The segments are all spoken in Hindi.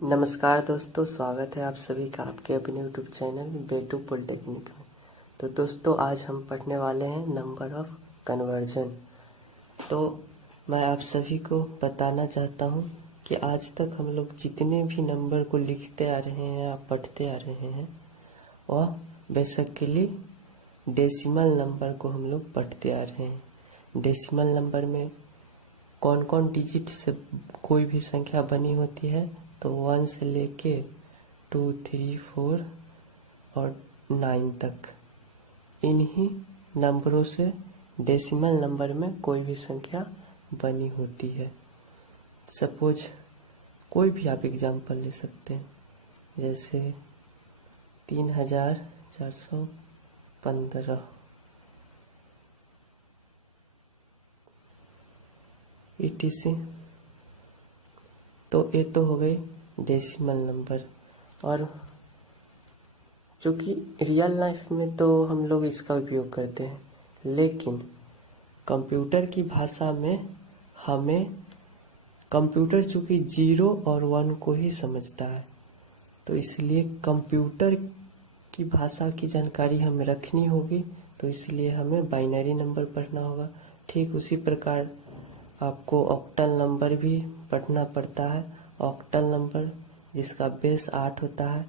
नमस्कार दोस्तों, स्वागत है आप सभी का आपके अपने यूट्यूब चैनल बेटू पॉलिटेक्निक में। तो दोस्तों, आज हम पढ़ने वाले हैं नंबर ऑफ कन्वर्जन। तो मैं आप सभी को बताना चाहता हूं कि आज तक हम लोग जितने भी नंबर को लिखते आ रहे हैं या पढ़ते आ रहे हैं वह बेसिकली डेसिमल नंबर को हम लोग पढ़ते आ रहे हैं। डेसिमल नंबर में कौन कौन डिजिट से कोई भी संख्या बनी होती है, तो 1 से लेके 2, 3, 4 और 9 तक इन्हीं नंबरों से डेसिमल नंबर में कोई भी संख्या बनी होती है। सपोज कोई भी आप एग्जांपल ले सकते हैं, जैसे 3415 ETC। तो ये तो हो गई डेसिमल नंबर। और चूँकि रियल लाइफ में तो हम लोग इसका उपयोग करते हैं, लेकिन कंप्यूटर की भाषा में हमें कंप्यूटर चूँकि 0 और 1 को ही समझता है, तो इसलिए कंप्यूटर की भाषा की जानकारी हमें रखनी होगी। तो इसलिए हमें बाइनरी नंबर पढ़ना होगा। ठीक उसी प्रकार आपको ऑक्टल नंबर भी पढ़ना पड़ता है। ऑक्टल नंबर जिसका बेस 8 होता है।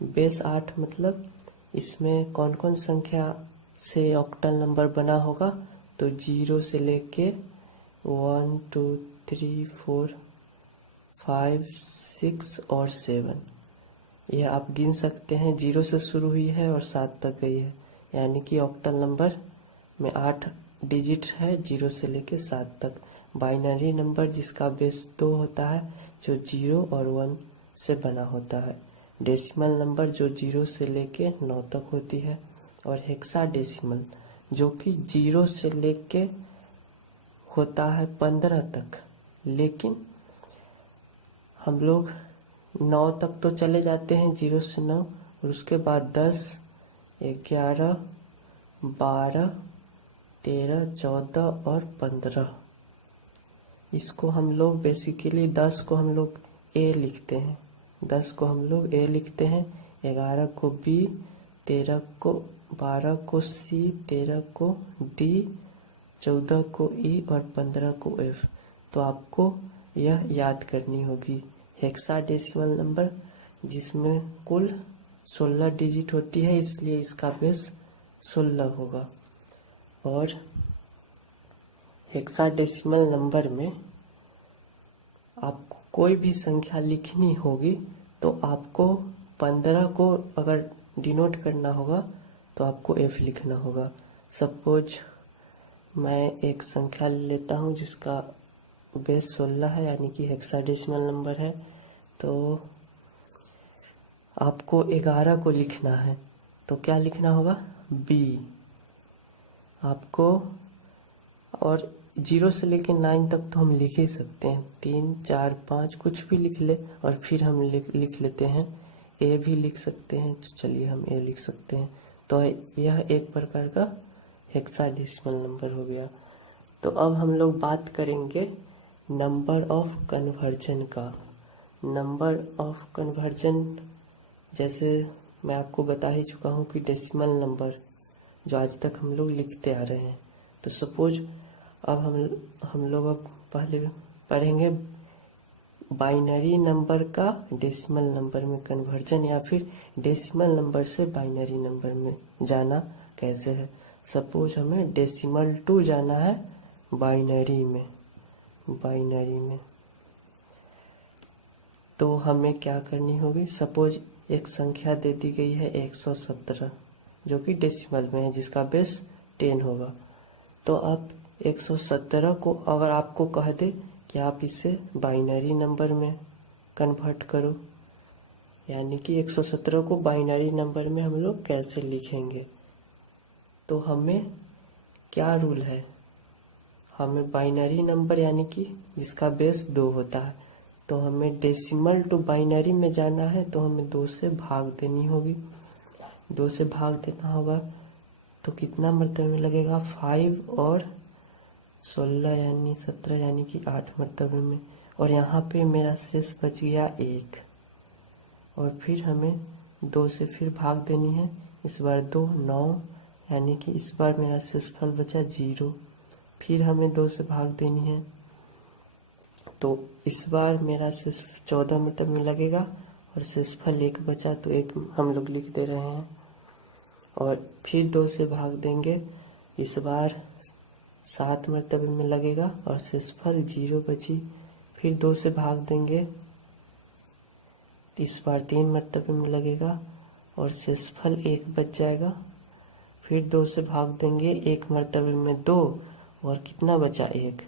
बेस 8 मतलब इसमें कौन कौन संख्या से ऑक्टल नंबर बना होगा, तो 0 से लेके 1, 2, 3, 4, 5, 6 और 7 यह आप गिन सकते हैं। 0 से शुरू हुई है और 7 तक गई है, यानी कि ऑक्टल नंबर में 8 डिजिट है 0 से लेके 7 तक। बाइनरी नंबर जिसका बेस 2 होता है, जो 0 और 1 से बना होता है। डेसिमल नंबर जो 0 से लेके 9 तक होती है। और हेक्साडेसिमल जो कि 0 से लेके होता है 15 तक, लेकिन हम लोग 9 तक तो चले जाते हैं, 0 से 9, और उसके बाद 10, 11, 12, 13, 14 और 15। इसको हम लोग बेसिकली 10 को हम लोग ए लिखते हैं, 10 को हम लोग ए लिखते हैं, 11 को बी, 13 को 12 को सी, 13 को डी, 14 को ई और 15 को एफ। तो आपको यह याद करनी होगी। हेक्साडेसिमल नंबर जिसमें कुल 16 डिजिट होती है, इसलिए इसका बेस 16 होगा। और हेक्साडेसिमल नंबर में आपको कोई भी संख्या लिखनी होगी, तो आपको 15 को अगर डिनोट करना होगा तो आपको एफ लिखना होगा। सपोज मैं एक संख्या लेता हूँ जिसका बेस 16 है, यानी कि हेक्साडेसिमल नंबर है। तो आपको 11 को लिखना है, तो क्या लिखना होगा, बी आपको। और 0 से लेकर 9 तक तो हम लिख ही सकते हैं, 3, 4, 5 कुछ भी लिख ले। और फिर हम लिख लेते हैं ए भी लिख सकते हैं, तो चलिए हम ए लिख सकते हैं। तो यह एक प्रकार का हेक्साडेसिमल नंबर हो गया। तो अब हम लोग बात करेंगे नंबर ऑफ कन्वर्जन का। नंबर ऑफ कन्वर्जन जैसे मैं आपको बता ही चुका हूँ कि डेसिमल नंबर जो आज तक हम लोग लिखते आ रहे हैं। तो सपोज अब हम लोग अब पहले पढ़ेंगे बाइनरी नंबर का डेसिमल नंबर में कन्वर्जन, या फिर डेसिमल नंबर से बाइनरी नंबर में जाना कैसे है। सपोज हमें डेसिमल टू जाना है बाइनरी में। तो हमें क्या करनी होगी, सपोज एक संख्या दे दी गई है 117, जो कि डेसिमल में है, जिसका बेस 10 होगा। तो आप 117 को अगर आपको कह दे कि आप इसे बाइनरी नंबर में कन्वर्ट करो, यानी कि 117 को बाइनरी नंबर में हम लोग कैसे लिखेंगे, तो हमें क्या रूल है, हमें बाइनरी नंबर यानी कि जिसका बेस 2 होता है, तो हमें डेसिमल टू बाइनरी में जाना है, तो हमें 2 से भाग देनी होगी। 2 से भाग देना होगा तो कितना मरतबे में लगेगा, 5 और 16 यानी 17, यानी कि 8 मरतबे में। और यहाँ पे मेरा शेष बच गया 1, और फिर हमें 2 से फिर भाग देनी है। इस बार 2 9, यानी कि इस बार मेरा शेषफल बचा 0। फिर हमें 2 से भाग देनी है, तो इस बार मेरा शेष 14 मतलब में लगेगा और शेषफल 1 बचा, तो 1 हम लोग लिख दे रहे हैं। और फिर 2 से भाग देंगे, इस बार 7 मरतबे में लगेगा और शेषफल 0 बची। फिर 2 से भाग देंगे, इस बार 3 मरतबे में लगेगा और शेषफल 1 बच जाएगा। फिर 2 से भाग देंगे, 1 मरतबे में 2 और कितना बचा 1।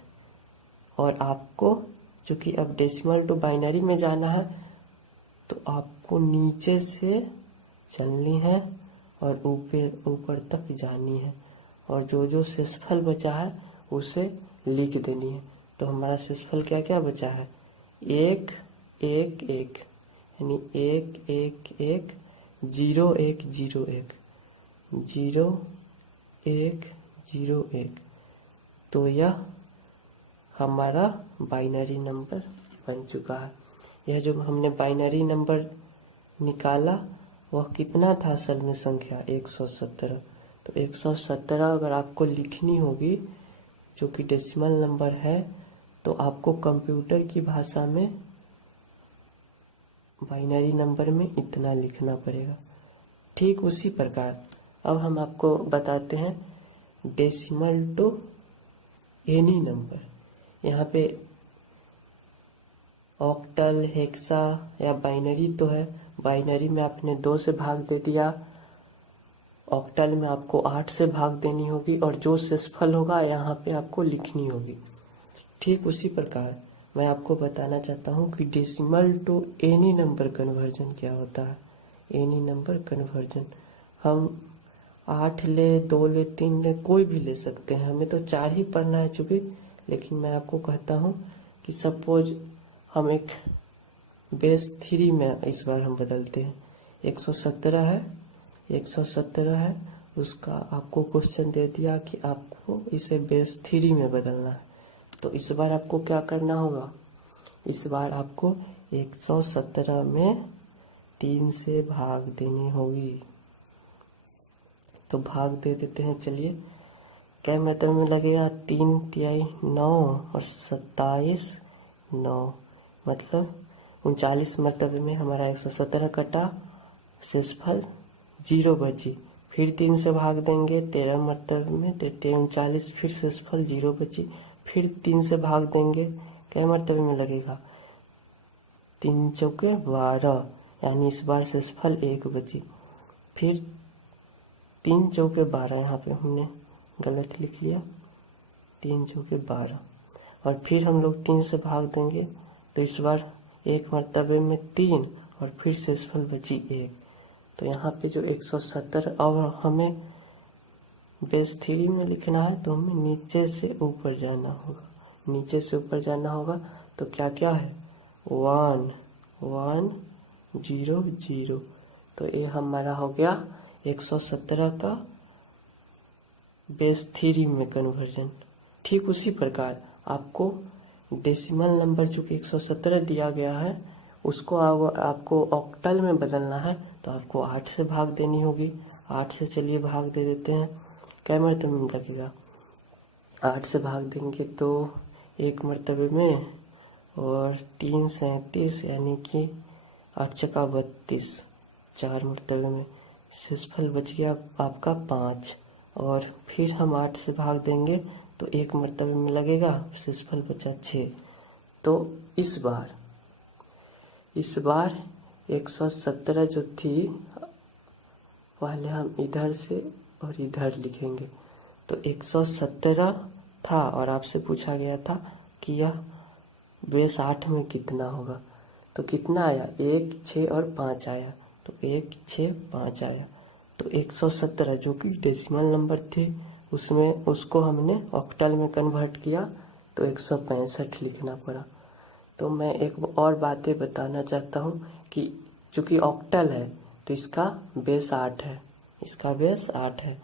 और आपको चूँकि अब डेसिमल टू बाइनरी में जाना है, तो आपको नीचे से चलनी है और ऊपर तक जानी है, और जो जो शेषफल बचा है उसे लिख देनी है। तो हमारा शेषफल क्या क्या बचा है, 1 1 1, यानी 1 1 1 0 1 0 1 0 1 0 1। तो यह हमारा बाइनरी नंबर बन चुका है। यह जो हमने बाइनरी नंबर निकाला वह कितना था असल में संख्या, 117। तो 117 अगर आपको लिखनी होगी जो कि डेसिमल नंबर है, तो आपको कंप्यूटर की भाषा में बाइनरी नंबर में इतना लिखना पड़ेगा। ठीक उसी प्रकार अब हम आपको बताते हैं डेसिमल टू एनी नंबर। यहाँ पे ऑक्टल, हेक्सा या बाइनरी तो है। बाइनरी में आपने 2 से भाग दे दिया, ऑक्टल में आपको 8 से भाग देनी होगी, और जो शेषफल होगा यहाँ पे आपको लिखनी होगी। ठीक उसी प्रकार मैं आपको बताना चाहता हूँ कि decimal to any number conversion क्या होता है। एनी नंबर कन्वर्जन हम 8 ले, 2 ले, 3 ले, कोई भी ले सकते हैं। हमें तो 4 ही पढ़ना है चूँकि, लेकिन मैं आपको कहता हूँ कि सपोज हम एक बेस 3 में इस बार हम बदलते हैं। 117 है, 117 है, उसका आपको क्वेश्चन दे दिया कि आपको इसे बेस 3 में बदलना है। तो इस बार आपको क्या करना होगा, इस बार आपको 117 में 3 से भाग देनी होगी। तो भाग दे देते हैं। चलिए, क्या मतलब में लगेगा, 3 तिहाई 9 और 27 9, मतलब 39 मरतबे में हमारा 117 कटा, शेषफल 0 बची। फिर 3 से भाग देंगे 13 मरतबे में, 39, फिर शेषफल 0 बची। फिर 3 से भाग देंगे, क्या मरतबे में लगेगा, 3 चौके 12, यानी इस बार शेषफल 1 बची। फिर 3 चौके 12, यहाँ पे हमने गलत लिख लिया, 3 चौके 12, और फिर हम लोग 3 से भाग देंगे, तो इस बार 1 मरतबे में 3 और फिर शेषफल बची 1। तो यहाँ पे जो 170, अब हमें बेस 3 में लिखना है, तो हमें नीचे से ऊपर जाना होगा। नीचे से ऊपर जाना होगा तो क्या क्या है, 1 1 0 0। तो ये हमारा हो गया 117 का बेस 3 में कन्वर्जन। ठीक उसी प्रकार आपको डेसिमल नंबर जो कि 117 दिया गया है, उसको आपको ऑक्टल में बदलना है, तो आपको 8 से भाग देनी होगी। 8 से चलिए भाग दे देते हैं, क्या मरतबे में लगेगा, 8 से भाग देंगे तो 1 मरतबे में, और 3 37, यानी कि 8 चका 32, 4 मरतबे में। शेषफल बच गया आपका 5, और फिर हम 8 से भाग देंगे तो 1 मरतबे में लगेगा, शेषफल बचा 6। तो इस बार 117 जो थी, पहले हम इधर से और इधर लिखेंगे। तो 117 था और आपसे पूछा गया था कि यह बेस 8 में कितना होगा, तो कितना आया, 1 6 और 5 आया, तो 1 6 5 आया। तो 117 जो कि डेसिमल नंबर थे, उसमें उसको हमने ऑक्टल में कन्वर्ट किया, तो 165 लिखना पड़ा। तो मैं एक और बातें बताना चाहता हूँ कि चूँकि ऑक्टल है तो इसका बेस 8 है, इसका बेस 8 है।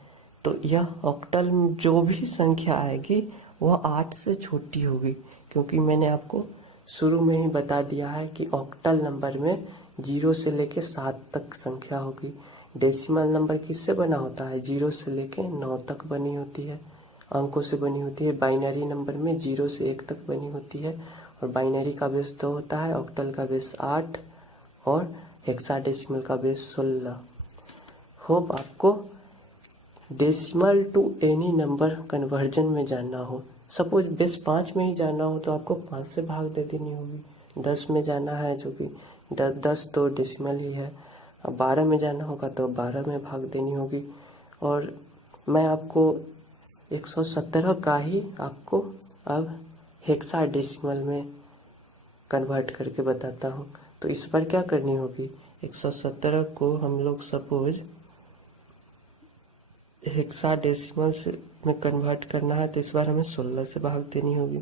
तो यह ऑक्टल में जो भी संख्या आएगी वह 8 से छोटी होगी, क्योंकि मैंने आपको शुरू में ही बता दिया है कि ऑक्टल नंबर में 0 से लेके 7 तक संख्या होगी। डेसिमल नंबर किससे बना होता है? 0 से लेके 9 तक बनी होती है, अंकों से बनी होती है। बाइनरी नंबर में 0 से 1 तक बनी होती है और बाइनरी का बेस 2 होता है, ऑक्टल का बेस 8 और हेक्साडेसिमल का बेस 16। होप आपको decimal to any number conversion में जानना हो। सपोज बेस 5 में ही जाना हो तो आपको 5 से भाग दे देनी होगी। 10 में जाना है जो कि 10 तो डेसिमल ही है। अब 12 में जाना होगा तो 12 में भाग देनी होगी। और मैं आपको 117 का ही आपको अब हेक्साडेसिमल में कन्वर्ट करके बताता हूँ। तो इस बार क्या करनी होगी, 117 को हम लोग सपोज हेक्साडेसिमल से में कन्वर्ट करना है तो इस बार हमें 16 से भाग देनी होगी।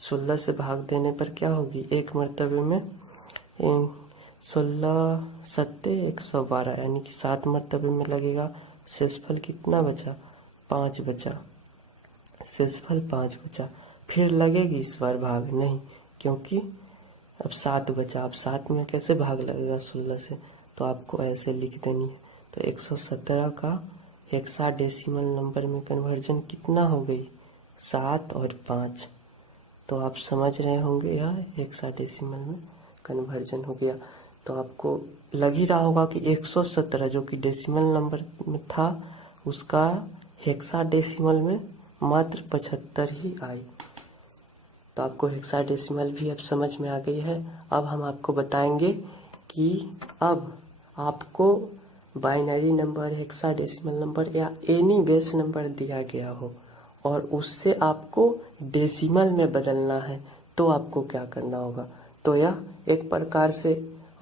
16 से भाग देने पर क्या होगी, एक मर्तबे में 16 सत्ते 112 यानी कि 7 मर्तबे में लगेगा। शेषफल कितना बचा, 5 बचा। शेषफल 5 बचा। फिर लगेगी इस बार भाग नहीं, क्योंकि अब 7 बचा। अब 7 में कैसे भाग लगेगा 16 से, तो आपको ऐसे लिख देनी है। तो 117 का हेक्साडेसिमल नंबर में कन्वर्जन कितना हो गई, 7 और 5। तो आप समझ रहे होंगे यह हेक्साडेसिमल में कन्वर्जन हो गया। तो आपको लग ही रहा होगा कि 117 जो कि डेसिमल नंबर में था उसका हेक्साडेसिमल में मात्र 75 ही आई। तो आपको हेक्साडेसिमल भी अब समझ में आ गई है। अब हम आपको बताएंगे कि अब आपको बाइनरी नंबर, हेक्साडेसिमल नंबर या एनी बेस नंबर दिया गया हो और उससे आपको डेसिमल में बदलना है तो आपको क्या करना होगा। तो यह एक प्रकार से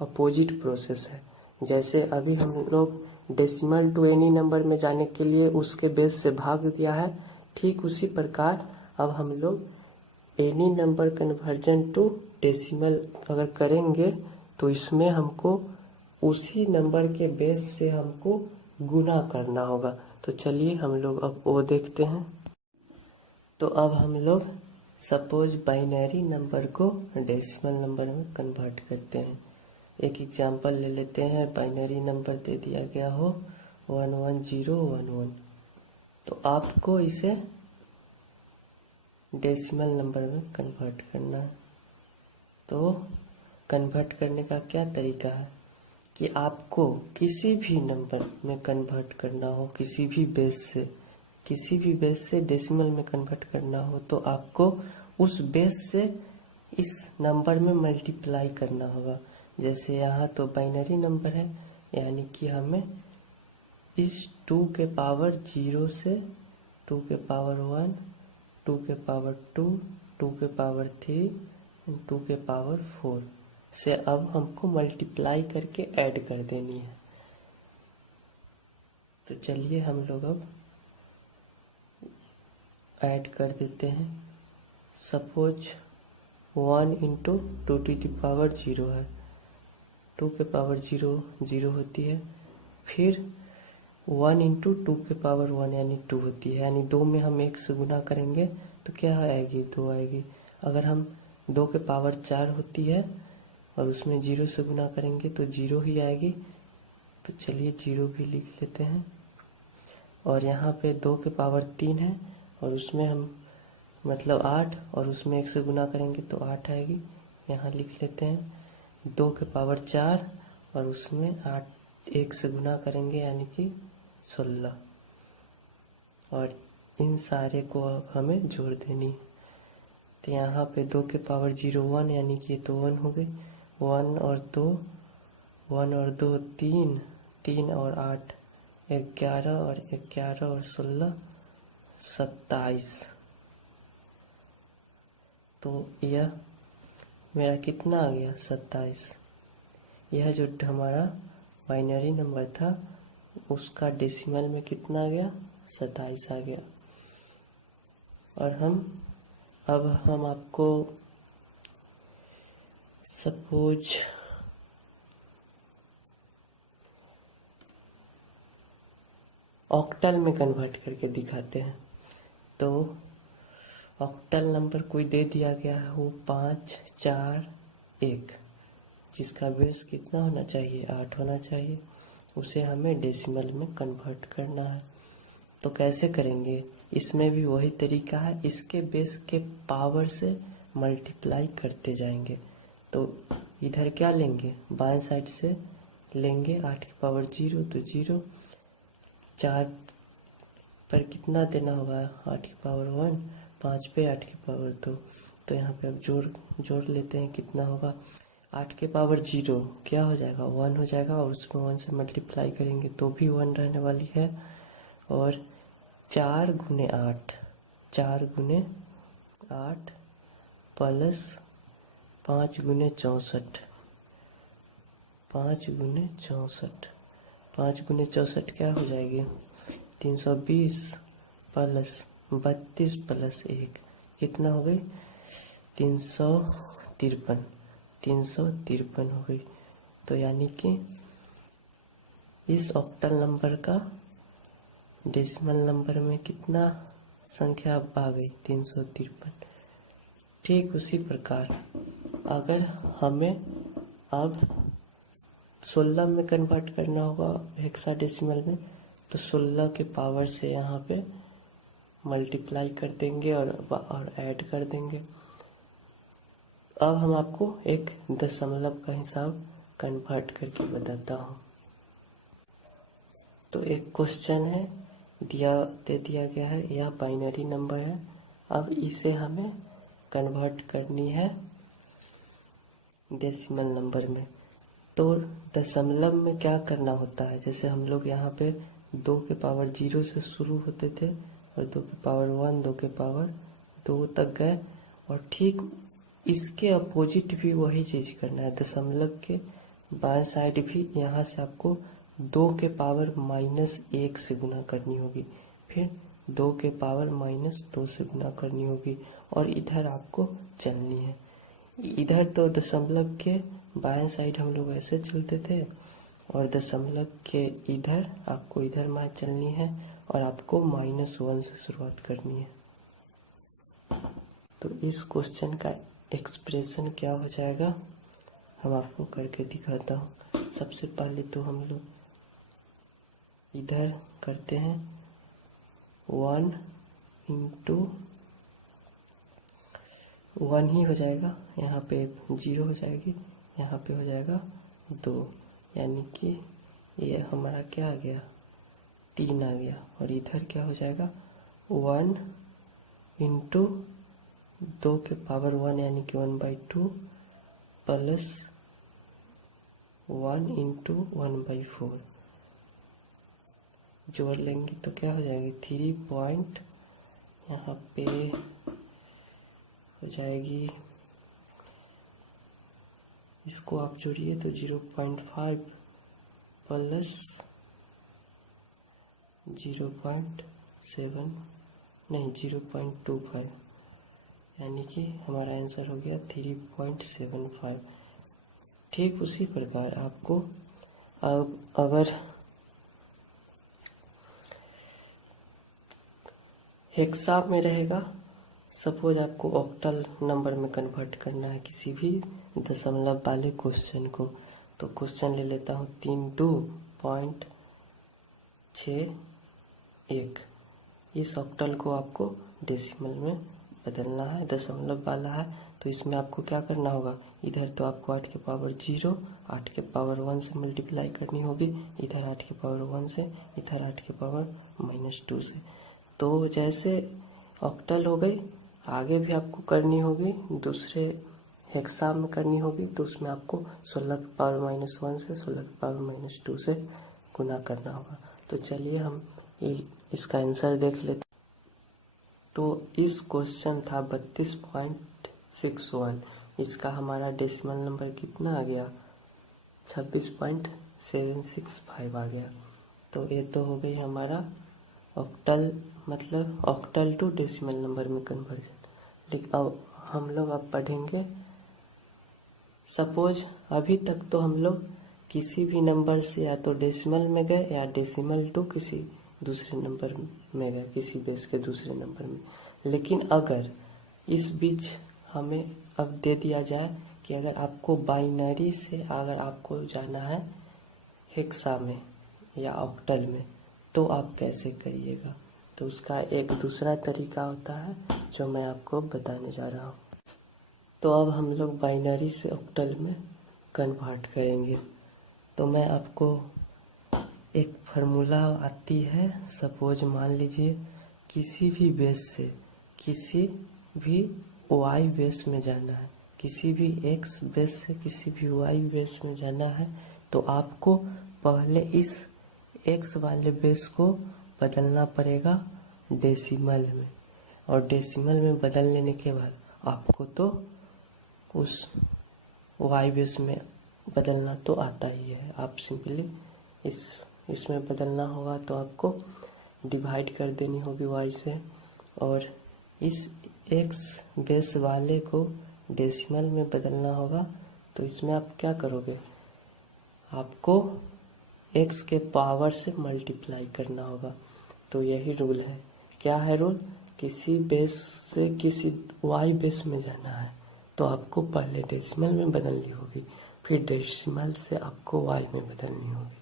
अपोजिट प्रोसेस है। जैसे अभी हम लोग डेसिमल टू एनी नंबर में जाने के लिए उसके बेस से भाग दिया है, ठीक उसी प्रकार अब हम लोग any number conversion to decimal अगर करेंगे तो इसमें हमको उसी नंबर के बेस से हमको गुना करना होगा। तो चलिए हम लोग अब वो देखते हैं। तो अब हम लोग सपोज बाइनरी नंबर को डेसिमल नंबर में कन्वर्ट करते हैं। एक एग्जांपल ले लेते हैं। बाइनरी नंबर दे दिया गया हो 11011, तो आपको इसे डेसिमल नंबर में कन्वर्ट करना है। तो कन्वर्ट करने का क्या तरीका है कि आपको किसी भी नंबर में कन्वर्ट करना हो, किसी भी बेस से डेसिमल में कन्वर्ट करना हो तो आपको उस बेस से इस नंबर में मल्टीप्लाई करना होगा। जैसे यहाँ तो बाइनरी नंबर है, यानी कि हमें इस 2 के पावर 0 से 2 के पावर 1, 2 के पावर 2, 2 के पावर 3, 2 के पावर 4 से अब हमको मल्टीप्लाई करके ऐड कर देनी है। तो चलिए हम लोग अब ऐड कर देते हैं। Suppose 1 into 2 to the power 0 है, 2 के पावर 0 0 होती है। फिर 1 इंटू 2 के पावर 1 यानी 2 होती है, यानी 2 में हम 1 से गुना करेंगे तो क्या आएगी, 2 आएगी। अगर हम 2 के पावर 4 होती है और उसमें 0 से गुना करेंगे तो 0 ही आएगी। तो चलिए 0 भी लिख लेते हैं। और यहाँ पे 2 के पावर 3 है और उसमें हम मतलब 8 और उसमें 1 से गुना करेंगे तो 8 आएगी, यहाँ लिख लेते हैं। 2 के पावर 4 और उसमें 8 1 से गुना करेंगे यानी कि 16। और इन सारे को अब हमें जोड़ देनी है। तो यहाँ पे 2 के पावर 0 1 यानी कि तो 1 हो गई। 1 और 2 3, 3 और 8 11 और 11 और 16 27। तो यह मेरा कितना आ गया, 27। यह जो हमारा बाइनरी नंबर था उसका डेसिमल में कितना आ गया, 27 आ गया। और अब हम आपको सपोज ऑक्टल में कन्वर्ट करके दिखाते हैं। तो ऑक्टल नंबर कोई दे दिया गया है वो 5 4 1, जिसका बेस कितना होना चाहिए, 8 होना चाहिए, उसे हमें डेसिमल में कन्वर्ट करना है। तो कैसे करेंगे, इसमें भी वही तरीका है, इसके बेस के पावर से मल्टीप्लाई करते जाएंगे। तो इधर क्या लेंगे, बाएं साइड से लेंगे 8 की पावर 0, तो 0, 4 पर कितना देना होगा, 8 की पावर 1, 5 पे 8 की पावर 2। तो यहाँ पे अब जोड़ लेते हैं, कितना होगा, 8 के पावर 0 क्या हो जाएगा, 1 हो जाएगा, और उसको 1 से मल्टीप्लाई करेंगे तो भी 1 रहने वाली है। और 4 गुने 8, 4 गुने 8 प्लस 5 गुने 64, 5 गुने 64, 5 गुने 64 क्या हो जाएगी, 320 प्लस 32 प्लस 1 कितना हो गई, 353, 353 हो गई। तो यानी कि इस ऑक्टल नंबर का डेसिमल नंबर में कितना संख्या आ गई, 353। ठीक उसी प्रकार अगर हमें अब 16 में कन्वर्ट करना होगा हेक्साडेसिमल में, तो 16 के पावर से यहाँ पे मल्टीप्लाई कर देंगे और ऐड कर देंगे। अब हम आपको एक दशमलव का हिसाब कन्वर्ट करके बताता हूँ। तो एक क्वेश्चन है, दे दिया गया है, यह बाइनरी नंबर है। अब इसे हमें कन्वर्ट करनी है डेसिमल नंबर में। तो दशमलव में क्या करना होता है, जैसे हम लोग यहाँ पे 2 के पावर 0 से शुरू होते थे और 2 के पावर 1, 2 के पावर 2 तक गए, और ठीक इसके अपोजिट भी वही चीज़ करना है। दशमलव के बाएं साइड भी यहाँ से आपको 2 के पावर -1 से गुना करनी होगी, फिर 2 के पावर -2 से गुना करनी होगी, और इधर आपको चलनी है। इधर तो दशमलव के बाएं साइड हम लोग ऐसे चलते थे, और दशमलव के इधर आपको इधर मार चलनी है, और आपको -1 से शुरुआत करनी है। तो इस क्वेश्चन का एक्सप्रेशन क्या हो जाएगा, हम आपको करके दिखाता हूँ। सबसे पहले तो हम लोग इधर करते हैं 1 इंटू 1 ही हो जाएगा, यहाँ पे 0 हो जाएगी, यहाँ पे हो जाएगा 2, यानी कि ये हमारा क्या आ गया, 3 आ गया। और इधर क्या हो जाएगा, 1 इंटू 2 के पावर 1 यानी कि 1/2 प्लस 1 इंटू 1/4 जोड़ लेंगे तो क्या हो जाएगी, 3 पॉइंट, यहाँ पे हो जाएगी, इसको आप जोड़िए तो 0.5 प्लस 0.7 नहीं 0.25, यानी कि हमारा आंसर हो गया 3.75। ठीक उसी प्रकार आपको अब अगर हेक्सा में रहेगा, सपोज आपको ऑक्टल नंबर में कन्वर्ट करना है किसी भी दशमलव वाले क्वेश्चन को, तो क्वेश्चन ले लेता हूँ 32.61। इस ऑक्टल को आपको डेसिमल में बदलना है, दशमलव वाला है, तो इसमें आपको क्या करना होगा, इधर तो आपको 8 के पावर 0, 8 के पावर 1 से मल्टीप्लाई करनी होगी, इधर 8 के पावर 1 से, इधर 8 के पावर -2 से। तो जैसे ऑक्टल हो गई, आगे भी आपको करनी होगी, दूसरे हेक्सा में करनी होगी, तो उसमें आपको 16 के पावर -1 से 16 के पावर -2 से गुना करना होगा। तो चलिए हम इसका आंसर देख लेते। तो इस क्वेश्चन था 32.61, इसका हमारा डेसिमल नंबर कितना आ गया, 26.765 आ गया। तो ये तो हो गई हमारा ऑक्टल, मतलब ऑक्टल टू डेसिमल नंबर में कन्वर्जन। लेकिन अब हम लोग अब पढ़ेंगे, सपोज अभी तक तो हम लोग किसी भी नंबर से या तो डेसिमल में गए या डेसिमल टू किसी दूसरे नंबर में गए, किसी बेस के दूसरे नंबर में। लेकिन अगर इस बीच हमें अब दे दिया जाए कि अगर आपको बाइनरी से अगर आपको जाना है हेक्सा में या ऑक्टल में तो आप कैसे करिएगा। तो उसका एक दूसरा तरीका होता है जो मैं आपको बताने जा रहा हूँ। तो अब हम लोग बाइनरी से ऑक्टल में कन्वर्ट करेंगे। तो मैं आपको एक फार्मूला आती है, सपोज मान लीजिए किसी भी बेस से किसी भी वाई बेस में जाना है, किसी भी एक्स बेस से किसी भी वाई बेस में जाना है, तो आपको पहले इस एक्स वाले बेस को बदलना पड़ेगा डेसिमल में, और डेसिमल में बदल लेने के बाद आपको तो उस वाई बेस में बदलना तो आता ही है। आप सिंपली इसमें बदलना होगा तो आपको डिवाइड कर देनी होगी वाई से, और इस एक्स बेस वाले को डेसिमल में बदलना होगा। तो इसमें आप क्या करोगे, आपको एक्स के पावर से मल्टीप्लाई करना होगा। तो यही रूल है। क्या है रूल, किसी बेस से किसी वाई बेस में जाना है तो आपको पहले डेसिमल में बदलनी होगी, फिर डेसिमल से आपको वाई में बदलनी होगी।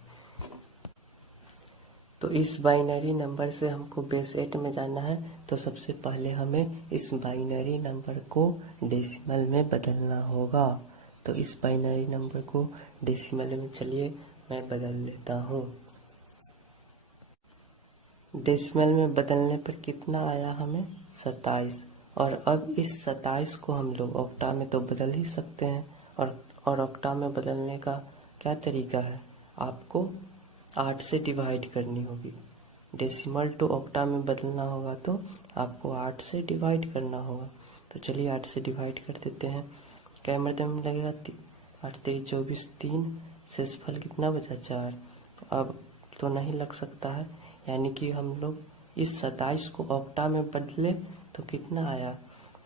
तो इस बाइनरी नंबर से हमको बेस 8 में जाना है, तो सबसे पहले हमें इस बाइनरी नंबर को डेसिमल में बदलना होगा। तो इस बाइनरी नंबर को डेसिमल में चलिए मैं बदल लेता हूँ। डेसिमल में बदलने पर कितना आया हमें, 27। और अब इस 27 को हम लोग ऑक्टा में तो बदल ही सकते हैं, और ऑक्टा में बदलने का क्या तरीका है, आपको 8 से डिवाइड करनी होगी। डेसिमल टू ऑक्टा में बदलना होगा तो आपको 8 से डिवाइड करना होगा। तो चलिए 8 से डिवाइड कर देते हैं। क्या मतलब में लगेगा, 8 3 24, 3 शेषफल कितना बचा, 4। अब तो नहीं लग सकता है, यानी कि हम लोग इस 27 को ऑक्टा में बदले तो कितना आया,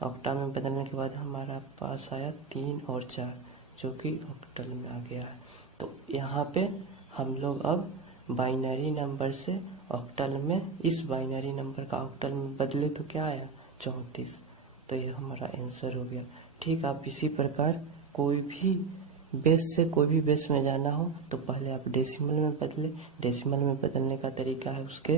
ऑक्टा में बदलने के बाद हमारा पास आया 3 और 4 जो कि ऑक्टल में आ गया है। तो यहाँ पे हम लोग अब बाइनरी नंबर से ऑक्टल में, इस बाइनरी नंबर का ऑक्टल में बदले तो क्या आया, 34। तो ये हमारा आंसर हो गया। ठीक, आप इसी प्रकार कोई भी बेस से कोई भी बेस में जाना हो तो पहले आप डेसिमल में बदले। डेसिमल में बदलने का तरीका है उसके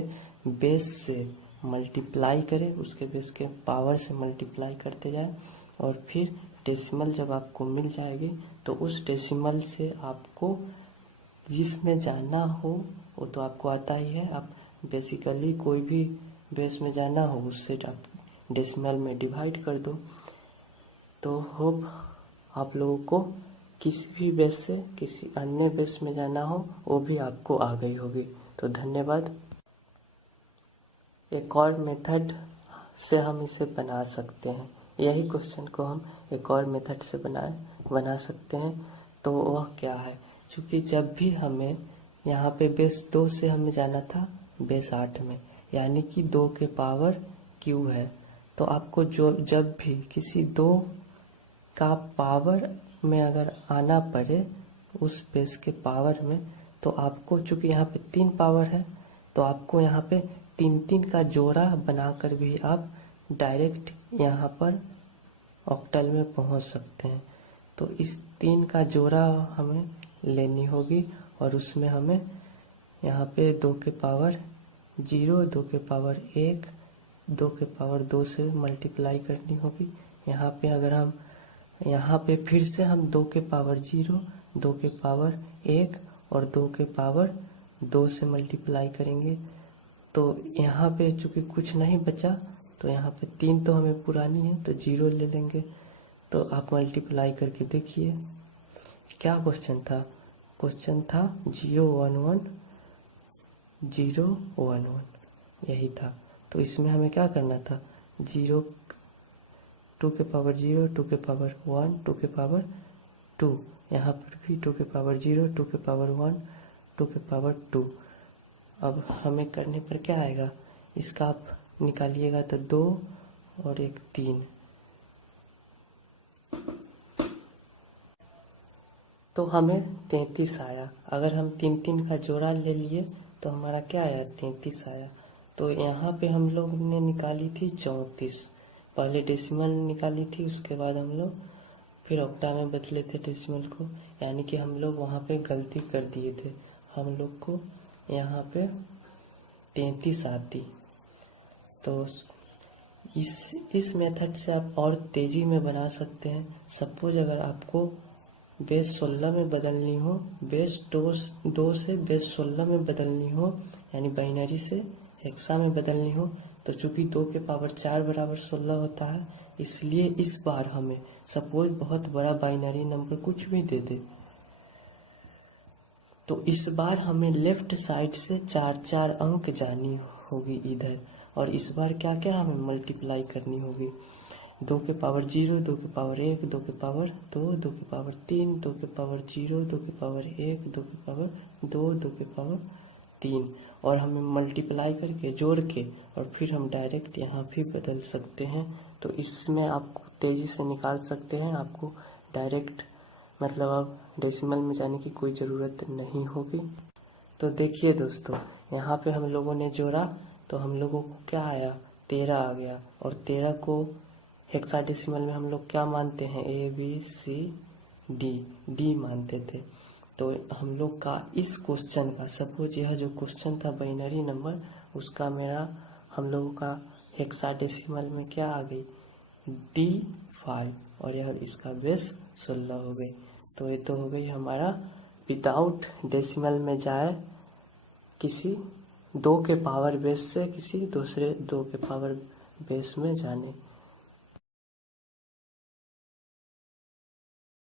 बेस से मल्टीप्लाई करें, उसके बेस के पावर से मल्टीप्लाई करते जाए, और फिर डेसिमल जब आपको मिल जाएगी तो उस डेसिमल से आपको जिसमें जाना हो वो तो आपको आता ही है। आप बेसिकली कोई भी बेस में जाना हो उससे आप डेसिमल में डिवाइड कर दो। तो होप आप लोगों को किसी भी बेस से किसी अन्य बेस में जाना हो वो भी आपको आ गई होगी। तो धन्यवाद। एक और मेथड से हम इसे बना सकते हैं, यही क्वेश्चन को हम एक और मेथड से बना सकते हैं। तो वह क्या है, क्योंकि जब भी हमें यहाँ पे बेस 2 से हमें जाना था बेस 8 में, यानी कि 2 के पावर क्यू है। तो आपको जब भी किसी 2 का पावर में अगर आना पड़े उस बेस के पावर में, तो आपको चूंकि यहाँ पे 3 पावर है तो आपको यहाँ पे 3 का जोड़ा बनाकर भी आप डायरेक्ट यहाँ पर ऑक्टल में पहुँच सकते हैं। तो इस 3 का जोड़ा हमें लेनी होगी, और उसमें हमें यहाँ पे 2 के पावर 0, 2 के पावर 1, 2 के पावर 2 से मल्टीप्लाई करनी होगी। यहाँ पे अगर हम यहाँ पे फिर से हम 2 के पावर 0, 2 के पावर 1 और 2 के पावर 2 से मल्टीप्लाई करेंगे। तो यहाँ पे चूँकि कुछ नहीं बचा तो यहाँ पे 3 तो हमें पुरानी है तो 0 ले लेंगे। तो आप मल्टीप्लाई करके देखिए क्या क्वेश्चन था, क्वेश्चन था 0 1 1 0 1 1, यही था। तो इसमें हमें क्या करना था, 0 2 के पावर 0, 2 के पावर 1, 2 के पावर 2, यहाँ पर भी 2 के पावर 0, 2 के पावर 1, 2 के पावर 2। अब हमें करने पर क्या आएगा, इसका आप निकालिएगा तो 2 और 1 3, तो हमें 33 आया। अगर हम 3 का जोड़ा ले लिए तो हमारा क्या आया, 33 आया। तो यहाँ पे हम लोग ने निकाली थी 34, पहले डेसिमल निकाली थी, उसके बाद हम लोग फिर ऑक्टा में बदले थे डेसिमल को, यानी कि हम लोग वहाँ पे गलती कर दिए थे। हम लोग को यहाँ पे 33 आती। तो इस मेथड से आप और तेज़ी में बना सकते हैं। सपोज अगर आपको बेस 16 में बदलनी हो, बेस 2 से बेस 16 में बदलनी हो, यानी बाइनरी से हेक्सा में बदलनी हो, तो चूंकि 2 के पावर 4 बराबर 16 होता है, इसलिए इस बार हमें सपोज बहुत बड़ा बाइनरी नंबर कुछ भी दे दे, तो इस बार हमें लेफ्ट साइड से 4 अंक जानी होगी इधर, और इस बार क्या क्या हमें मल्टीप्लाई करनी होगी। 2 के पावर 0, 2 के पावर 1, 2 के पावर 2, 2 के पावर 3, 2 के पावर 0, 2 के पावर 1, 2 के पावर 2, 2 के पावर 3, और हमें मल्टीप्लाई करके जोड़ के और फिर हम डायरेक्ट यहाँ भी बदल सकते हैं। तो इसमें आपको तेज़ी से निकाल सकते हैं, आपको डायरेक्ट मतलब अब डेसिमल में जाने की कोई ज़रूरत नहीं होगी। तो देखिए दोस्तों, यहाँ पे हम लोगों ने जोड़ा तो हम लोगों को क्या आया, 13 आ गया, और 13 को हेक्साडेसिमल में हम लोग क्या मानते हैं, डी मानते थे। तो हम लोग का इस क्वेश्चन का, सपोज यह जो क्वेश्चन था बाइनरी नंबर, उसका हम लोगों का हेक्साडेसिमल में क्या आ गई, D5, और यह इसका बेस 16 हो गई। तो ये तो हो गई हमारा विदाउट डेसिमल में जाए किसी 2 के पावर बेस से किसी दूसरे 2 के पावर बेस में जाने।